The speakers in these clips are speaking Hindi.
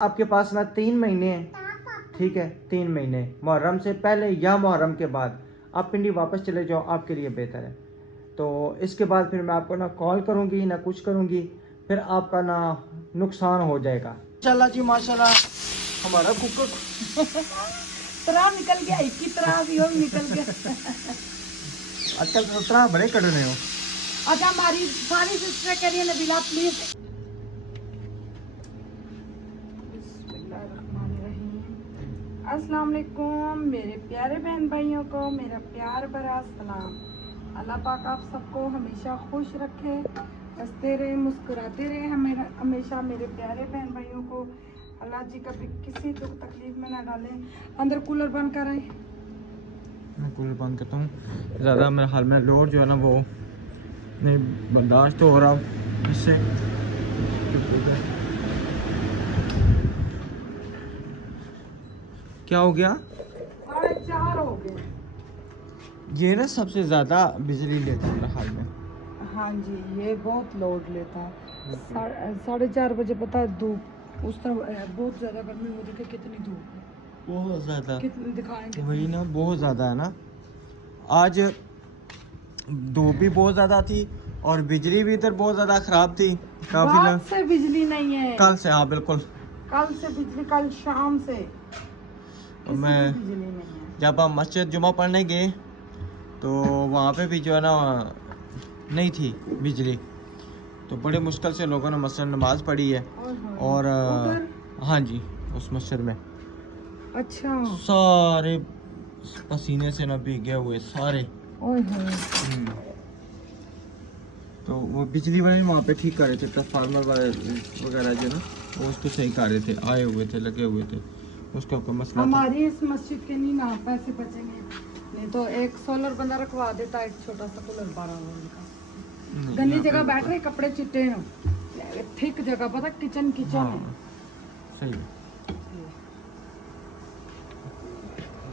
आपके पास ना 3 महीने हैं, ठीक है, 3 महीने मुहर्रम से पहले या मुहर्रम के बाद आप पिंडी वापस चले जाओ, आपके लिए बेहतर है। तो इसके बाद फिर मैं आपको ना कॉल करूँगी ना कुछ करूँगी, फिर आपका ना नुकसान हो जाएगा। माशाल्लाह जी माशाल्लाह, हमारा कुकर तरह निकल गया, एक ही तरह भी हो निकल गया। आजकल तो तरह बड़े कट रहे हो। अच्छा हमारी सारी सिस्टर कह रही है नबीला प्लीज। अस्सलाम वालेकुम मेरे प्यारे बहन भाइयों को मेरा प्यार भरा सलाम। अल्लाह पाक आप सबको हमेशा खुश रखे, हंसते रहे, मुस्कुराते रहे, हमेशा मेरे प्यारे बहन भाइयों को अल्लाह जी कभी किसी दुख तकलीफ में ना डालें। अंदर कूलर बंद कर रहे हैं, मैं कूलर बंद करता हूँ। ज़्यादा मेरे हाल में लोड जो है ना वो नहीं बर्दाश्त हो रहा इससे। क्या हो गया? 4:30 हो गए। ये ना सबसे ज़्यादा बिजली लेता है मेरे हाल में। हाँ जी ये बहुत लोड लेता है। 4:30 बजे पता है धूप उस तरह बहुत ज़्यादा गर्मी हो रही है। कितनी धूप है, बहुत ज़्यादा। कितनी दिखाएंगे वही ना, बहुत ज़्यादा है ना। आज धूप भी बहुत ज़्यादा थी और बिजली भी इधर बहुत ज़्यादा ख़राब थी। काफ़ी से बिजली नहीं है कल से, हाँ बिल्कुल कल से बिजली, कल शाम से मैं बिजली नहीं है। जब हम मस्जिद जुमा पढ़ने गए तो वहाँ पे भी जो है ना नहीं थी बिजली, तो बड़ी मुश्किल से लोगों ने मसलन नमाज पढ़ी है। और हाँ जी उस मस्जिद में अच्छा सारे पसीने से ना भीगे हुए सारे। तो वो बिजली वाले वहाँ पे ठीक कर रहे थे, ट्रांसफार्मर वगैरह जो ना वो उसको सही कर रहे थे, आए हुए थे, लगे हुए थे, उसका कोई मसला हमारी इस मस्जिद के नहीं ना पैसे बचेंगे, नहीं तो एक सोलर बंदा रखवा देता, एक छोटा सा कूलर 12 वोल्ट का। गंदी जगह बैठ रहे, कपड़े चिट्टे हैं, ठीक जगह पता किचन है। सही है।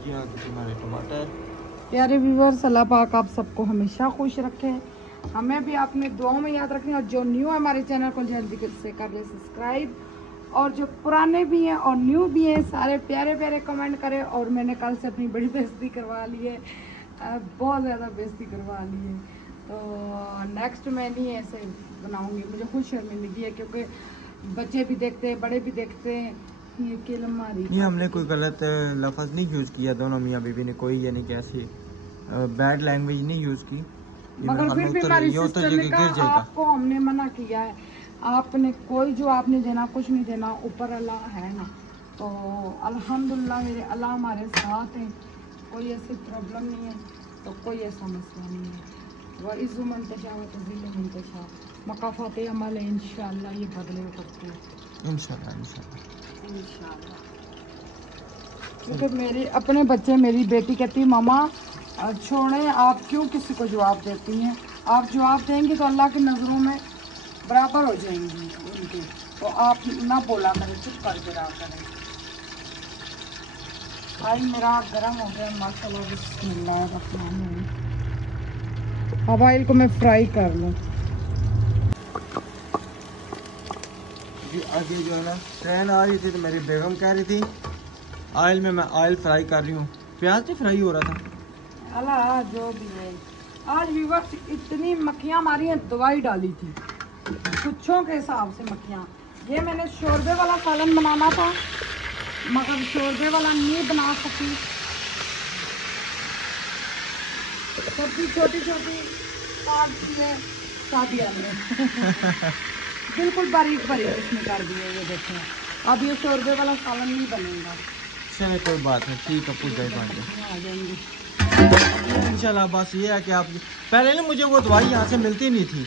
जी हाँ, हमारे टमाटर। प्यारे व्यूअर्स अल्लाह पाक आप सबको हमेशा खुश रखे, हमें भी आपने दुआओं में याद रखें। और जो न्यू है हमारे चैनल को जल्दी से कर ले सब्सक्राइब, और जो पुराने भी हैं और न्यू भी हैं सारे प्यारे प्यारे कमेंट करें। और मैंने कल से अपनी बड़ी बेइज्जती करवा ली है, बहुत ज़्यादा बेइज्जती करवा ली है। तो नेक्स्ट मैं नहीं ऐसे बनाऊंगी, मुझे खुद शर्मिंदगी है क्योंकि बच्चे भी देखते हैं, बड़े भी देखते हैं। ये हमने कोई गलत लफ्ज़ नहीं यूज़ किया, दोनों मियाँ बीवी ने कोई यानी कि ऐसी बैड लैंग्वेज नहीं यूज़ की, मगर फिर भी हमारी सिस्टर ने कहा आपको हमने मना किया है, आपने कोई जो आपने देना कुछ नहीं देना, ऊपर अल्लाह है ना। तो अल्हम्दुलिल्लाह मेरे अल्लाह हमारे साथ हैं, कोई ऐसी प्रॉब्लम नहीं है, तो कोई ऐसा मसला नहीं है। वह इज़्ज़ु मन तशा व तज़िल्लु मन तशा, मकाफ़ात अमल है, इंशाअल्लाह ये बदले करते हैं इंशाअल्लाह। क्योंकि मेरे अपने बच्चे, मेरी बेटी कहती है मामा छोड़ें, आप क्यों किसी को जवाब देती हैं, आप जवाब देंगी तो अल्लाह की नज़रों में बराबर हो जाएंगी उनके, तो आप ना बोला करें, चुप करके रहा करें। भाई मेरा गर्म हो गया माशाल्लाह, बिस्मिल्लाह। अब ऑयल को मैं फ्राई कर लूँ। आगे जो है ना ट्रेन आ रही थी तो मेरी बेगम कह रही थी ऑयल में, मैं ऑयल फ्राई कर रही हूँ, प्याज नहीं फ्राई हो रहा था। अल्लाह जो भी है, आज व्यूअर्स इतनी मक्खियाँ मारी हैं, दवाई डाली थी कुछों के हिसाब से मक्खियाँ। ये मैंने शोरबे वाला सालन बनाना था मगर शोरबे वाला नहीं बना सकी, सब्जी छोटी छोटी काट दी है शादिया में बिल्कुल बारीक बारीक इसमें कर दिए। ये देखें अब ये शोरबे वाला सालन नहीं बनेगा। चलिए कोई बात नहीं, ठीक है, पूछ आ जाएंगे इंशाल्लाह। बस ये है कि आप पहले ना मुझे वो दवाई यहाँ से मिलती नहीं थी,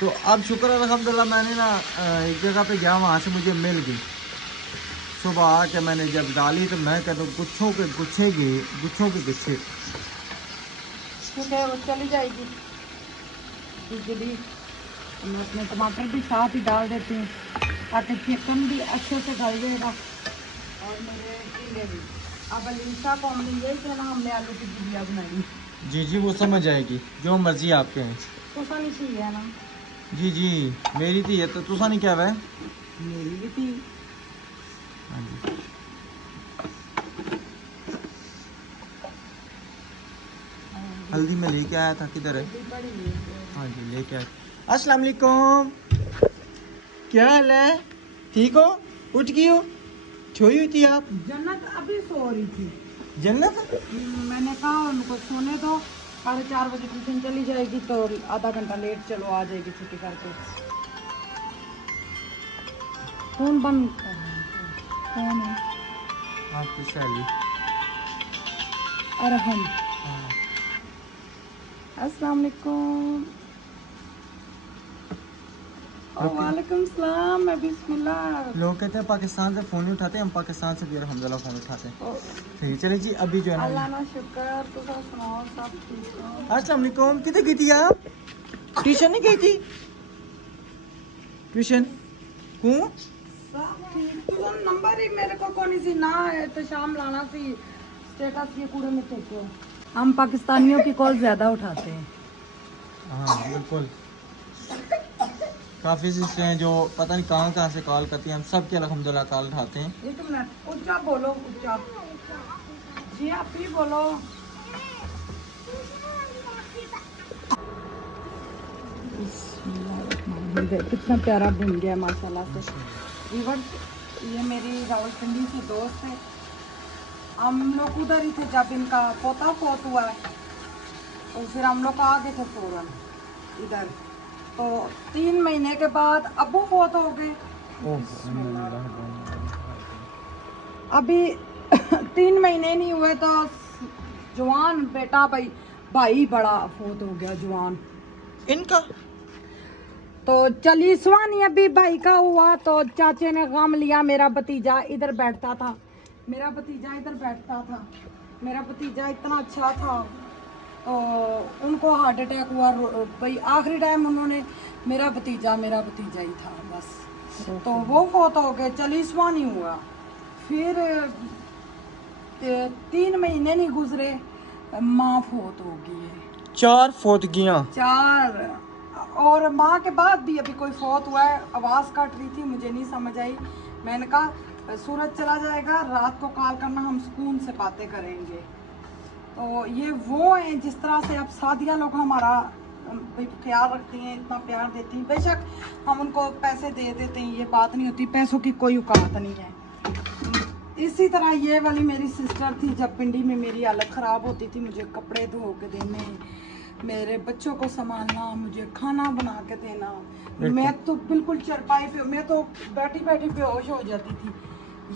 तो अब शुक्र है अल्हम्दुलिल्लाह मैंने ना एक जगह पे गया, वहाँ से मुझे मिल गई। सुबह आके मैंने जब डाली तो मैं कहता हूँ गुच्छों के गुच्छे गए, गुच्छों के गुच्छे। ठीक है वो चली जाएगी बिजली। मैं अपने टमाटर भी साथ ही डाल देती हूँ ताकि चिकन भी अच्छे से गल जाएगा और मेरे टीले भी। अब अलीशा को हमने यही कहना, हमने आलू की भुजिया बनाई। जी जी वो समझ आएगी, जो मर्जी आपके हैं। तुसा नहीं चाहिए ना? जी जी मेरी थी है तो तुसा नहीं क्या है? मेरी भी थी। हाँ जी हल्दी में लेके आया था, किधर है? हाँ जी लेके आया। अस्सलाम वालेकुम, क्या हाल है? ठीक हो? उठ गई हो? सोई हुई थी आप? जन्नत अभी सो रही थी। जन्नत मैंने कहा उनको सोने दो, 4:30 बजे ट्यूशन चली जाएगी तो आधा घंटा लेट चलो आ जाएगी छुट्टी करके। फोन बंद कर, फोन है आपकी सहेली। अरहम। हाँ। अस्सलाम वालेकुम। वालेकुम सलाम। मैं बिस्मिल्लाह। लोग कहते हैं पाकिस्तान से फ़ोन नहीं उठाते, हम पाकिस्तान से भी अल्हम्दुलिल्लाह फ़ोन उठाते हैं। सही चले जी, अभी जो है अल्लाह ना। ना शुक्र, तो सब सुनाओ सब ठीक हो? अस्सलाम वालेकुम, किधर गई थी आप? ट्यूशन नहीं गई थी? ट्यूशन क्यों? सब ठीक। तुझा नंबर ही मेरे को कौन सी ना है तो शाम लाना सी स्टेटस ये कूड़े में फेंको। हम पाकिस्तानियों की कॉल ज्यादा उठाते हैं। हाँ बिल्कुल, काफ़ी सिस्टर हैं जो पता नहीं कहाँ से कॉल करती हैं, हम सब के अल्हम्दुलिल्लाह कॉल उठाते हैं। एक मिनट, ऊंचा बोलो, ऊंचा जी, आप ही बोलो। कितना प्यारा बन गया माशाल्लाह से। रिवर्स, ये मेरी रावलपिंडी से दोस्त है। हम लोग उधर ही थे जब इनका पोता फोत हुआ है, तो फिर हम लोग आ गए थे फौरन इधर। तो 3 महीने के बाद अब्बू फोत हो गए। अभी 3 महीने नहीं हुए तो जवान बेटा भाई बड़ा फोत हो गया जवान इनका। तो 40वां नहीं अभी भाई का हुआ, तो चाचे ने गम लिया। मेरा भतीजा इधर बैठता था, मेरा भतीजा इतना अच्छा था, तो उनको हार्ट अटैक हुआ भाई। आखिरी टाइम उन्होंने मेरा भतीजा ही था बस। तो वो फोत हो गए, 40वां नहीं हुआ। फिर 3 महीने नहीं गुजरे माँ फोत हो गई है। 4 फौतगियाँ। 4। और माँ के बाद भी अभी कोई फौत हुआ है। आवाज़ कट रही थी, मुझे नहीं समझ आई। मैंने कहा सूरज चला जाएगा, रात को कॉल करना, हम सुकून से बातें करेंगे। तो ये वो हैं जिस तरह से अब सादिया लोग हमारा ख्याल रखती हैं, इतना प्यार देती हैं। बेशक हम उनको पैसे दे देते हैं, ये बात नहीं होती, पैसों की कोई औकात नहीं है। इसी तरह ये वाली मेरी सिस्टर थी, जब पिंडी में मेरी हालत ख़राब होती थी, मुझे कपड़े धो के देने, मेरे बच्चों को संभालना, मुझे खाना बना के देना। मैं तो बिल्कुल चरपाई पे, मैं तो बैठी बैठी बेहोश हो जाती थी।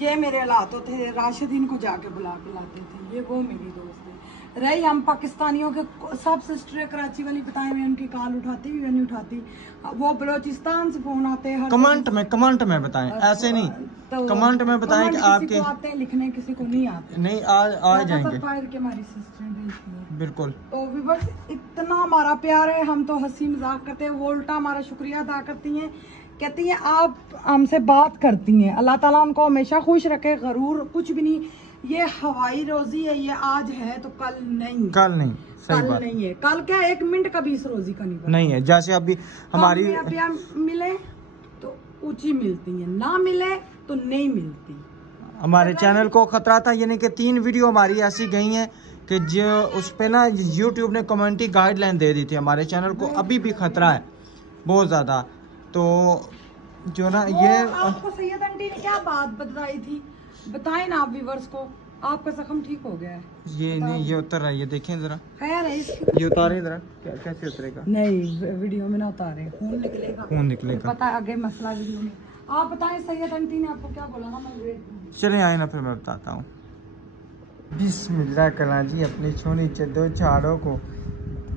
ये मेरे हालात थे। राशिदीन को जाके बुला के लाते थे। ये वो मेरी दोस्त है। रही हम पाकिस्तानियों के सब सिस्टर कराची वाली बताएं, मैं उनकी कॉल उठाती भी नहीं उठाती। वो बलोचिस्तान से फोन आते हैं। कमेंट में बताएं, ऐसे नहीं। तो कमेंट में बताएं कि आपके किसी को आते हैं लिखने, किसी को नहीं आते। नहीं आ जाएंगे के हमारी सिस्टर है बिल्कुल। तो व्यूअर्स, इतना हमारा प्यार है, हम तो हंसी मजाक करते हैं, वो उल्टा हमारा शुक्रिया अदा करती हैं। कहती हैं आप हमसे बात करती हैं, अल्लाह ताला उनको हमेशा खुश रखे, गरूर कुछ भी नहीं। ये हवाई रोजी है, ये आज है तो कल नहीं। सही बात नहीं है। कल क्या 1 मिनट का भी इस रोजी का नहीं है। जैसे अभी हमारी मिले तो ऊंची मिलती है, ना मिले तो नहीं मिलती। हमारे चैनल को खतरा था, यानी कि 3 वीडियो हमारी ऐसी गई हैं कि जो उस पे ना YouTube ने कम्युनिटी गाइडलाइन दे दी थी। हमारे चैनल को अभी भी खतरा है बहुत ज़्यादा। तो जो ना ये आपको सैयद आंटी ने क्या बात बताई थी, बताएं ना आप व्यूअर्स को। आपका जख्म ठीक हो गया है? ये नहीं, ये उतर रहा है, ये देखें जरा। खैर है ये उतारे जरा, कैसे उतरेगा? नहीं वीडियो में ना उतारे, खून निकलेगा। पता है आगे मसला वीडियो में। आप बताएं सैयद आंटी ने आपको क्या बोला ना, मैं चले आए ना, फिर मैं बताता हूँ। बिस्मिल्लाह कला जी, अपनी छोटी दो झाड़ों को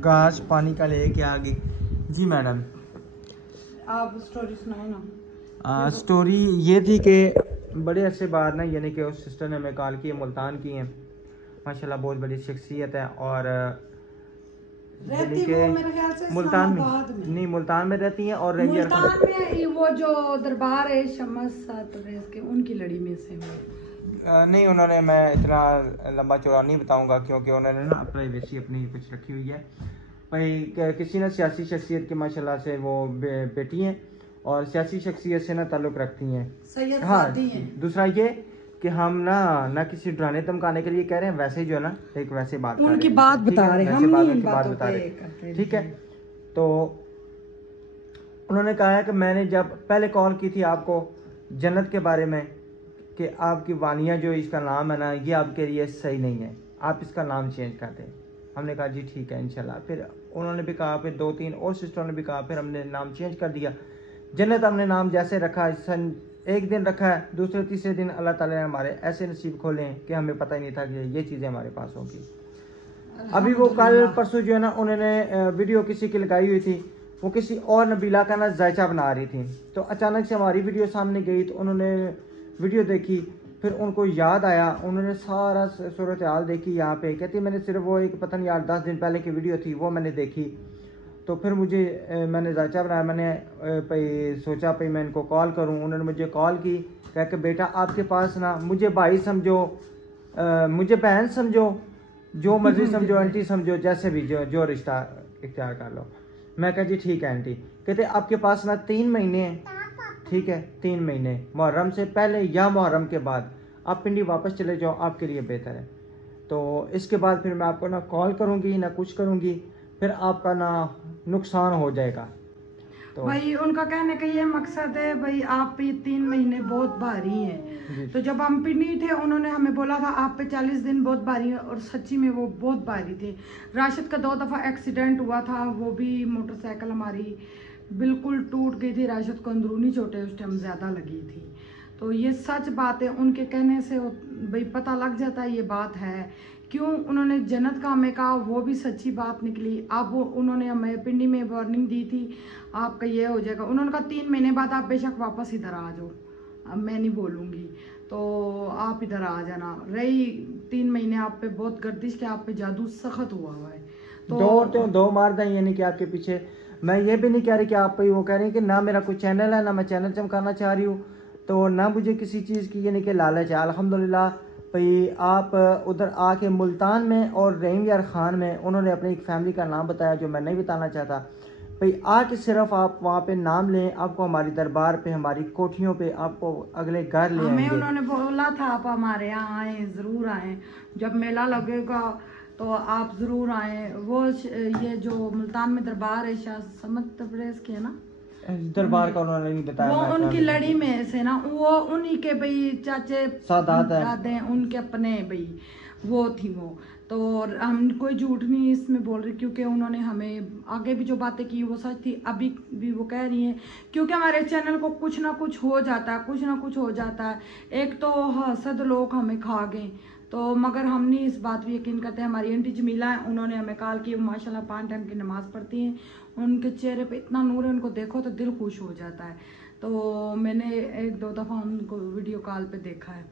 घास पानी का लेके आ गई जी। मैडम आप स्टोरी सुनाए ना। स्टोरी ये थी कि बड़े अरसे बाद ना, यानी कि उस सिस्टर ने हमें कॉल की, मुल्तान की हैं, माशाल्लाह बहुत बड़ी शख्सियत है। और रहती वो मेरे ख्याल से मुल्तान में नहीं, मुल्तान में रहती हैं। और मुल्तान में वो जो दरबार है शमस के, उनकी लड़ी में से नहीं, उन्होंने, मैं इतना लंबा चौड़ा नहीं बताऊंगा क्योंकि उन्होंने ना प्राइवेसी अपनी कुछ रखी हुई है। भाई किसी ना सियासी शख्सियत की माशाल्लाह से वो बेटी हैं और सियासी शख्सियत से ना ताल्लुक़ रखती हैं। हाँ, दूसरा ये कि हम ना किसी डराने धमकाने के लिए कह रहे हैं, वैसे ही जो है ना एक वैसे बात उनकी बात बता रहे, हम नहीं इन बातों पे करते। ठीक है। तो उन्होंने कहा है कि मैंने जब पहले कॉल की थी आपको जन्नत के बारे में कि आपकी वानिया जो इसका नाम है ना ये आपके लिए सही नहीं है, आप इसका नाम चेंज कर दें। हमने कहा जी ठीक है इंशाल्लाह। फिर उन्होंने भी कहा, फिर 2-3 और सिस्टरों ने भी कहा, फिर हमने नाम चेंज कर दिया। जन्नत हमने नाम जैसे रखा, एक दिन रखा है, दूसरे तीसरे दिन अल्लाह ताला ने हमारे ऐसे नसीब खोले हैं कि हमें पता ही नहीं था कि ये चीज़ें हमारे पास होंगी। अभी वो कल परसों जो है ना उन्होंने वीडियो किसी की लगाई हुई थी, वो किसी और नबीला का ना जायचा बना रही थी। तो अचानक से हमारी वीडियो सामने गई तो उन्होंने वीडियो देखी, फिर उनको याद आया, उन्होंने सारा सूरत हाल देखी। यहाँ पे कहती मैंने सिर्फ वो एक पता नहीं यार 10 दिन पहले की वीडियो थी वो मैंने देखी। तो फिर मुझे मैंने जायचा बनाया, मैंने सोचा भाई मैं इनको कॉल करूँ। उन्होंने मुझे कॉल की, कह के बेटा आपके पास ना मुझे भाई समझो, मुझे बहन समझो, जो मर्जी समझो, आंटी समझो, जैसे भी जो रिश्ता इख्तियार कर लो। मैं कहा जी ठीक है आंटी। कहते आपके पास ना 3 महीने हैं, ठीक है 3 महीने, मुहर्रम से पहले या मुहर्रम के बाद आप पिंडी वापस चले जाओ, आपके लिए बेहतर है। तो इसके बाद फिर मैं आपको ना कॉल करूँगी ना कुछ करूँगी, फिर आपका ना नुकसान हो जाएगा। तो भाई उनका कहने का ये मकसद है भाई आप ये 3 महीने बहुत भारी हैं। तो जब हम पिंडी थे उन्होंने हमें बोला था आप पे 40 दिन बहुत भारी है, और सच्ची में वो बहुत भारी थे। राशिद का 2 दफ़ा एक्सीडेंट हुआ था, वो भी मोटरसाइकिल हमारी बिल्कुल टूट गई थी। राशिद को अंदरूनी चोटें उस टाइम ज़्यादा लगी थी। तो ये सच बात है, उनके कहने से भाई पता लग जाता है ये बात है। क्यों उन्होंने जन्नत का हमें कहा, वो भी सच्ची बात निकली। अब वो उन्होंने हमें पिंडी में वार्निंग दी थी आपका ये हो जाएगा। उन्होंने कहा 3 महीने बाद आप बेशक वापस इधर आ जाओ, अब मैं नहीं बोलूँगी, तो आप इधर आ जाना। रही 3 महीने आप पे बहुत गर्दिश के, आप पे जादू सख्त हुआ है। तो दो मार दें, ये नहीं कि आपके पीछे। मैं ये भी नहीं कह रही कि आप वो कह रही हैं कि ना मेरा कोई चैनल है, ना मैं चैनल चमकाना चाह रही हूँ, तो ना मुझे किसी चीज़ की ये नहीं कि लालच है। अल्हम्दुलिल्लाह भाई आप उधर आके मुल्तान में और रहीम यार खान में उन्होंने अपनी एक फैमिली का नाम बताया जो मैं नहीं बताना चाहता। भाई आके सिर्फ आप वहाँ पे नाम लें, आपको हमारी दरबार पे, हमारी कोठियों पे आपको अगले घर ले हमें आएंगे। उन्होंने बोला था आप हमारे यहाँ आए, ज़रूर आए, जब मेला लगेगा तो आप ज़रूर आए। वो ये जो मुल्तान में दरबार है शाह समत तबरेज़ के है ना, दरबार का उन्होंने नहीं बताया। वो उनकी लड़ी में से ना, वो उन्हीं के भाई चाचे दादे उनके अपने भाई वो थी वो। तो हम कोई झूठ नहीं इसमें बोल रही, क्योंकि उन्होंने हमें आगे भी जो बातें की वो सच थी, अभी भी वो कह रही हैं। क्योंकि हमारे चैनल को कुछ ना कुछ हो जाता है, कुछ ना कुछ हो जाता है। एक तो हसद लोग हमें खा गए, तो मगर हम नहीं इस बात पर यकीन करते। हमारी आंटी जमीला है, उन्होंने हमें कहा कि माशाल्लाह 5 टाइम की नमाज़ पढ़ती हैं, उनके चेहरे पे इतना नूर है, उनको देखो तो दिल खुश हो जाता है। तो मैंने 1-2 दफ़ा उनको वीडियो कॉल पे देखा है।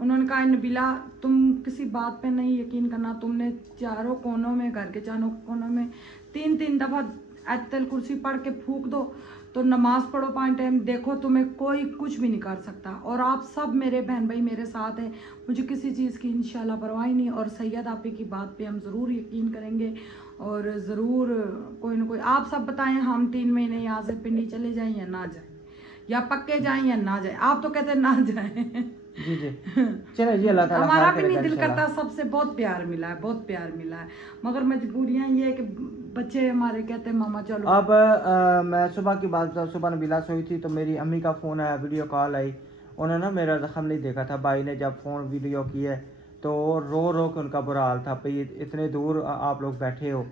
उन्होंने कहा नबीला तुम किसी बात पे नहीं यकीन करना, तुमने चारों कोनों में, घर के चारों कोनों में 3-3 दफ़ा आयतल कुर्सी पढ़ के फूंक दो, तो नमाज पढ़ो 5 टाइम, देखो तुम्हें कोई कुछ भी नहीं कर सकता। और आप सब मेरे बहन भाई मेरे साथ हैं, मुझे किसी चीज़ की इंशाल्लाह परवाह नहीं। और सैयद आपी की बात पे हम ज़रूर यकीन करेंगे और ज़रूर कोई ना कोई, आप सब बताएं हम 3 महीने यहाँ से पिंडी चले जाएं या ना जाएं, या पक्के जाएं या ना जाएं। आप तो कहते हैं ना जाएं। जी जी चलो जी, अल्लाह ताला हमारा भी नहीं दिल करता, सबसे बहुत प्यार मिला है, बहुत प्यार मिला है, मगर मजबूरियां ये है कि बच्चे हमारे कहते हैं मामा चलो। अब मैं सुबह की बात बताऊं, सुबह नबीला सोई थी तो मेरी अम्मी का फ़ोन आया, वीडियो कॉल आई। उन्होंने ना मेरा ज़ख्म नहीं देखा था, भाई ने जब फ़ोन वीडियो की है तो रो रो के उनका बुरा हाल था। भाई इतने दूर आप लोग बैठे हो,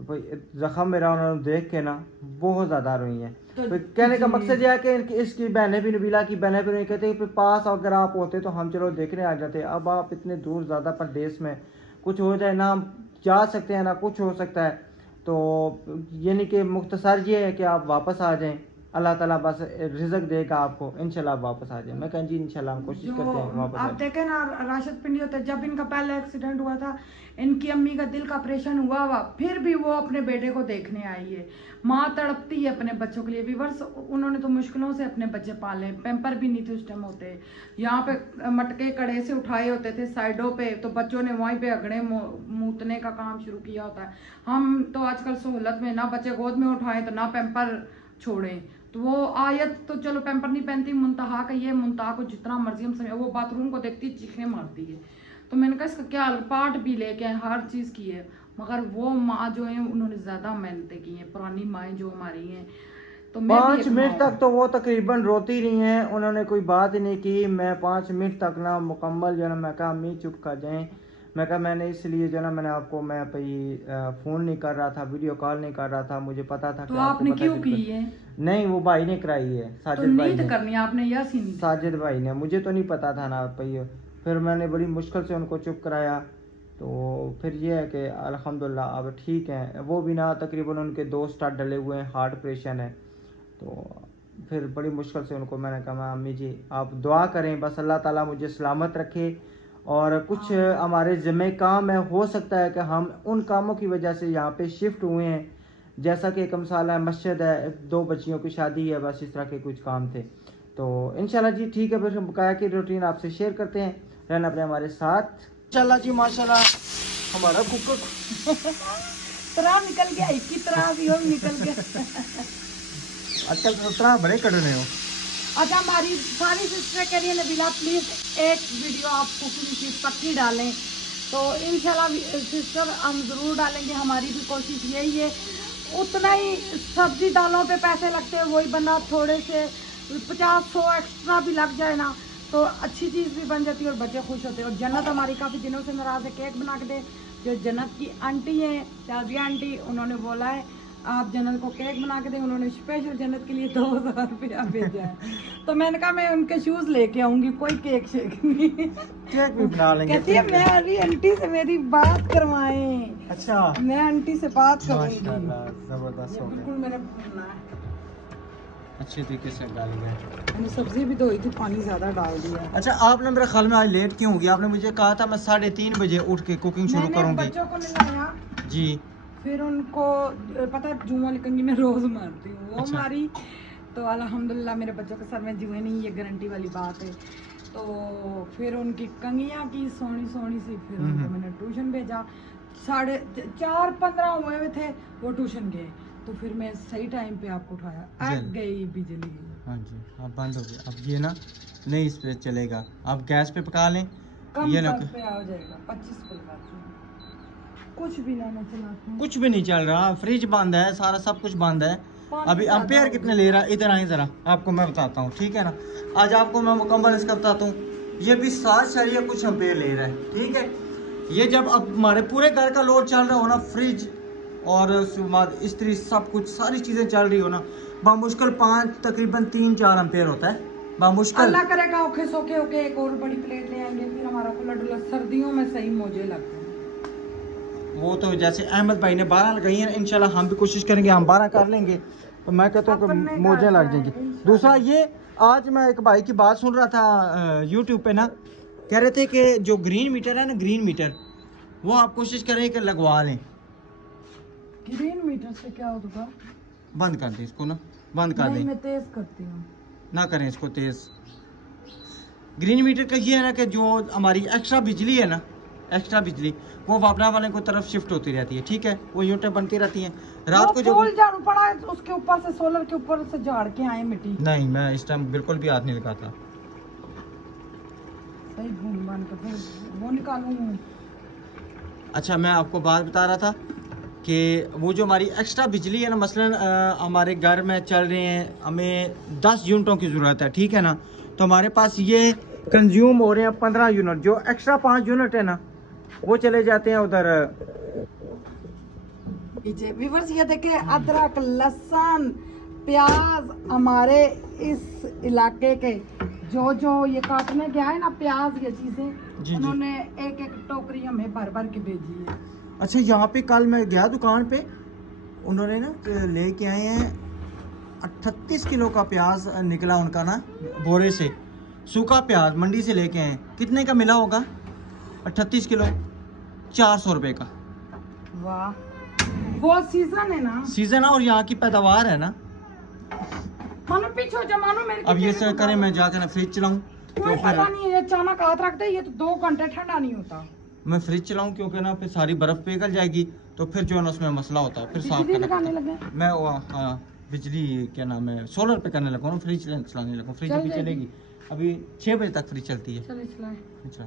भाई ज़ख्म मेरा उन्होंने देख के ना बहुत ज़्यादा रोई हैं। तो कहने का मकसद यह है कि इसकी बहनें भी, नबीला की बहनें भी नहीं कहते कि पास अगर आप होते तो हम चलो देखने आ जाते। अब आप इतने दूर ज़्यादा प्रदेश में, कुछ हो जाए ना, हम जा सकते हैं ना कुछ हो सकता है। तो यानी कि मुख्तसर ये है कि आप वापस आ जाएं, अल्लाह ताला बस रिज़्क देगा आपको, इंशाल्लाह आप वापस आ जाएं। मैं कह जी इंशाल्लाह हम कोशिश करते हैं वापस। आप देखें ना राशिद पिंडी होते, जब इनका पहला एक्सीडेंट हुआ था, इनकी अम्मी का दिल का ऑपरेशन हुआ, फिर भी वो अपने बेटे को देखने आई है। माँ तड़पती है अपने बच्चों के लिए। व्यूअर्स उन्होंने तो मुश्किलों से अपने बच्चे पाले, पैम्पर भी नहीं थे उस टाइम होते, यहाँ पे मटके कड़े से उठाए होते थे साइडों पे, तो बच्चों ने वहीं पे अगड़े मूतने का काम शुरू किया होता है। हम तो आजकल सहूलत में ना बच्चे गोद में उठाएं तो ना पैम्पर छोड़ें, तो वो आयत तो चलो पैम्पर नहीं पहनती, मुंतहा का ये, मुंतहा को जितना मर्जी हम समझे, वो बाथरूम को देखती चीखें मारती है। तो मैंने कहा इसका क्या पार्ट भी लेके आए, हर चीज़ की है, मगर वो माँ जो है उन्होंने ज़्यादा मेहनतें की हैं, पुरानी माएँ जो हमारी हैं। तो 5 मिनट तक तो वो तकरीबन रोती रही हैं, उन्होंने कोई बात ही नहीं की। मैं 5 मिनट तक ना मुकम्मल जो है ना, मैं कहा अम्मी चुप कर जाएं, मैं कहा मैंने इसलिए जो है ना मैंने आपको मैं फ़ोन नहीं कर रहा था, वीडियो कॉल नहीं कर रहा था, मुझे पता था तो कि आपने क्यों की है? नहीं वो भाई ने कराई है, तो साजिद भाई नहीं ने करनी आपने यासीन, साजिद भाई ने, मुझे तो नहीं पता था ना भाई। फिर मैंने बड़ी मुश्किल से उनको चुप कराया। तो फिर ये है कि अल्हम्दुलिल्लाह अब ठीक हैं। वो भी ना तकरीबन उनके 2 स्टार डले हुए हैं, हार्ट ऑपरेशन है। तो फिर बड़ी मुश्किल से उनको मैंने कहा अम्मी जी आप दुआ करें, बस अल्लाह ताला मुझे सलामत रखे। और कुछ हमारे ज़िम्मे काम है, हो सकता है कि हम उन कामों की वजह से यहाँ पे शिफ्ट हुए हैं, जैसा कि एक मसाला है, मस्जिद है, 2 बच्चियों की शादी है, बस इस तरह के कुछ काम थे। तो इंशाल्लाह जी ठीक है, फिर हम बकाया की रूटीन आपसे शेयर करते हैं, रहना अपने हमारे साथ। इंशाल्लाह जी माशाल्लाह हमारा कुकर तरह निकल गया, एक की तरह भी हो निकल गया। आजकल तो तरह बड़े कट रहे हो। अच्छा हमारी सारी सिस्टर कह रही है नबीला प्लीज एक वीडियो आप कुकिंग की पक्की डालें, तो इंशाल्लाह सिस्टर हम ज़रूर डालेंगे। हमारी भी कोशिश यही है, उतना ही सब्जी दालों पे पैसे लगते हैं, वही बंदा थोड़े से 50-100 एक्स्ट्रा भी लग जाए ना तो अच्छी चीज़ भी बन जाती है और बच्चे खुश होते हैं। और जन्नत हमारी काफ़ी दिनों से नाराज़ है, केक बना के दे। जो जन्नत की आंटी हैं, शाजिया आंटी, उन्होंने बोला है आप जन्नत को केक बना के दें। उन्होंने स्पेशल जन्नत के लिए 2000 रुपया भेजा है। तो मैंने कहा मैं उनके शूज़ लेके आऊँगी, कोई केक शेक नहीं। केक भी बना लेंगे। कहती है मैं अभी आंटी से मेरी बात करवाएं। अच्छा मैं आंटी से बात करूँगी। जबरदस्त हो गया, बिल्कुल मैंने भूनना है। अच्छे तरीके से डाल गए। मैंने सब्जी भी धोई थी, पानी ज़्यादा डाल दिया। अच्छा आपने मेरे ख्याल में आज लेट क्यों होगी? आपने मुझे कहा था मैं 3:30 बजे उठ के कुकिंग शुरू करूंगी। बच्चों को नहलाया जी, फिर उनको पता जुआ वाली कंगी मैं रोज मारती हूँ, वो अच्छा। मारी तो अल्हम्दुलिल्लाह मेरे बच्चों के सर में जुए नहीं, ये गारंटी वाली बात है। तो फिर उनकी कंगियाँ की सोनी सोनी सी, फिर उनको मैंने ट्यूशन भेजा। 4:15 हुए थे वो ट्यूशन गए, तो फिर मैं सही टाइम पे आपको उठाया, अब गई बिजली। हाँ जी, अब बंद हो गया। अब ये ना नहीं इस पे चलेगा, आप गैस पे पका लें। कम ये ना पे आ जाएगा 25 पे लगाती हूँ, कुछ भी ना चलाती हूँ। कुछ भी नहीं चल रहा, फ्रिज बंद है, सारा सब कुछ बंद है। अभी एम्पेयर कितने ले रहा है? इधर आए जरा, आपको मैं बताता हूँ, ठीक है ना। आज आपको मैं मुकम्मल इसका बताता हूँ। ये भी 7 कुछ एम्पेयर ले रहा है, ठीक है। ये जब अब हमारे पूरे घर का लोड चल रहा हो ना, फ्रिज और उसके बाद इस्त्री सब कुछ सारी चीजें चल रही हो ना, बामुश्किल 5 तकरीबन 3-4 एम्पेयर होता है बामुश्किल। अल्लाह करेगा ओखे सोखे होके एक और बड़ी प्लेट ले आएंगे, फिर हमारा खुला डुला सर्दियों में सही मौजे लगते हैं। वो तो जैसे अहमद भाई ने 12 लगाई है, इंशाल्लाह हम भी कोशिश करेंगे, हम 12 कर लेंगे। तो मैं कहता हूँ कि मौजें लग जाएंगी। दूसरा ये, आज मैं एक भाई की बात सुन रहा था यूट्यूब पे ना, कह रहे थे कि जो ग्रीन मीटर है ना, ग्रीन मीटर, वो आप कोशिश करें कि लगवा लें। ग्रीन मीटर से क्या होगा? बंद कर दें इसको ना, बंद कर दें, मैं तेज करती हूँ, ना करें इसको तेज। ग्रीन मीटर का ये है ना कि जो हमारी एक्स्ट्रा बिजली है ना, एक्स्ट्रा बिजली वो वापरा वाले को तरफ शिफ्ट होती रहती है, ठीक है। वो यूनिटें बनती रहती हैं रात को। जो झाड़ू पड़ा है उसके ऊपर से, सोलर के ऊपर से झाड़ के आए मिट्टी। नहीं, मैं इस टाइम बिल्कुल भी हाथ नहीं लगाता। सही भून बन के फिर वो निकालूं। अच्छा मैं आपको बात बता रहा था कि वो जो हमारी एक्स्ट्रा बिजली है ना, मसलन हमारे घर में चल रहे हैं, हमें 10 यूनिटों की ज़रूरत है, ठीक है ना। तो हमारे पास ये कंज्यूम हो रहे हैं 15 यूनिट। जो एक्स्ट्रा 5 यूनिट है ना, वो चले जाते हैं उधर। व्यूअर्स ये देखिए, अदरक, लहसुन, प्याज हमारे इस इलाके के जो ये काटने गया है ना, प्याज ये चीजें उन्होंने एक टोकरी हमें भर भर के भेजी है। अच्छा यहाँ पे कल मैं गया दुकान पे, उन्होंने ना लेके आए हैं 38 किलो का प्याज निकला उनका ना, बोरे से सूखा प्याज मंडी से लेके आए। कितने का मिला होगा? 38 किलो 400 रुपए का। वाह, वो सीजन है ना, सीजन है और यहाँ की पैदावार है ना। मानो पीछे जमानो मेरे अब ये सर करें, मैं जाकर ना फ्रिज चलाऊं, कोई पता नहीं है, अचानक हाथ रख दे, ये तो 2 घंटे ठंडा नहीं होता। मैं फ्रिज चलाऊं क्योंकि ना फिर सारी बर्फ पिघल जाएगी, तो फिर जो है ना उसमें मसला होता है, फिर साफ करना। लगे। मैं हाँ बिजली क्या नाम है सोलर पे करने लगा हूँ, फ्रिज चलाने लगा हूँ। फ्रिज अभी चलेगी, अभी 6 बजे तक फ्रिज चलती है। चलिए चलाएं। अच्छा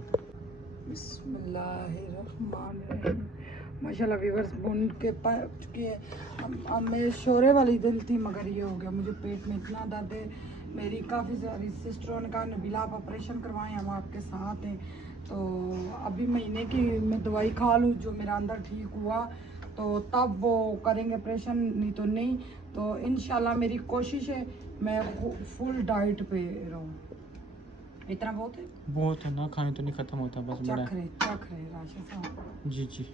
बिस्मिल्लाहिर्रहमानिर्रहीम। माशाल्लाह व्यूअर्स बुन के पा चुकी है। अब मेरे शोरे वाली दिल थी मगर ये हो गया, मुझे पेट में इतना दर्द है। मेरी काफ़ी सारी सिस्टरों ने कहा नबीला आप ऑपरेशन करवाएं, हम आपके साथ हैं। तो अभी महीने की मैं दवाई खा लूँ जो मेरा अंदर ठीक हुआ तो तब वो करेंगे ऑपरेशन, नहीं तो नहीं। तो इंशाल्लाह मेरी कोशिश है मैं फुल डाइट पे रहूँ। इतना बहुत है ना, खाने तो नहीं खत्म होता, बस बड़ा चख रहे राशिद साहब। जी जी।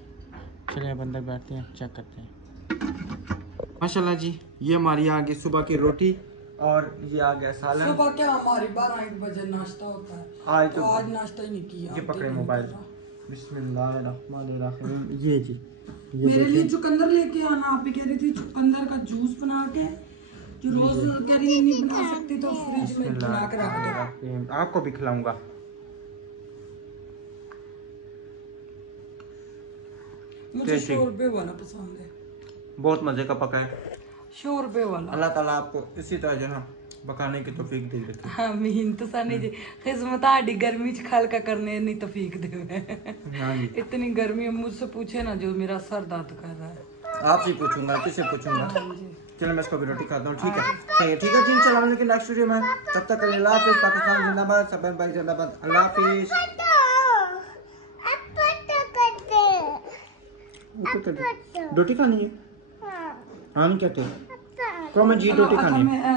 चलिए अब अंदर बैठते हैं, चेक करते हैं। माशाल्लाह जी, ये हमारी आ गई सुबह की रोटी और ये आ गया सालन। सुबह क्या हमारी 12-1 बजे नाश्ता होता है, तो आज नाश्ता ही नहीं किया। ये पकड़े मोबाइल, बिस्मिल्लाहिर्रहमानिर्रहीम। ये जी मेरे लिए चुकंदर लेके आना, आप ही कह रही थी चुकंदर का जूस बना के, जो रोज कह रही नहीं बना सकती तो फ्रिज में बना के रख दो। आपको भी खिलाऊंगा। मुझे 100 रुपए वाला पसंद है, बहुत मजे का पका है। 100 रुपए वाला। अल्लाह ताला आपको इसी तरह जो ना पकाने की तौफीक दे देती। हाँ मीन तो सानी जी खिदमत आड़ी गर्मी च खलका करने नहीं तौफीक दे। इतनी गर्मी है, मुझसे पूछे ना जो मेरा सर दर्द कर रहा है। आपसे पूछूंगा, किससे पूछूंगा। चलो मैं इसको भी रोटी खाता हूँ, ठीक है। सही है, ठीक है जी। इंशाल्लाह मिलेंगे नेक्स्ट वीडियो में, तब तक अल्लाह हाफिज़। पाकिस्तान जिंदाबाद, सब भाई जिंदाबाद। अल्लाह हाफिज़। रोटी खानी है? हाँ नहीं कहते, जी रोटी खानी है।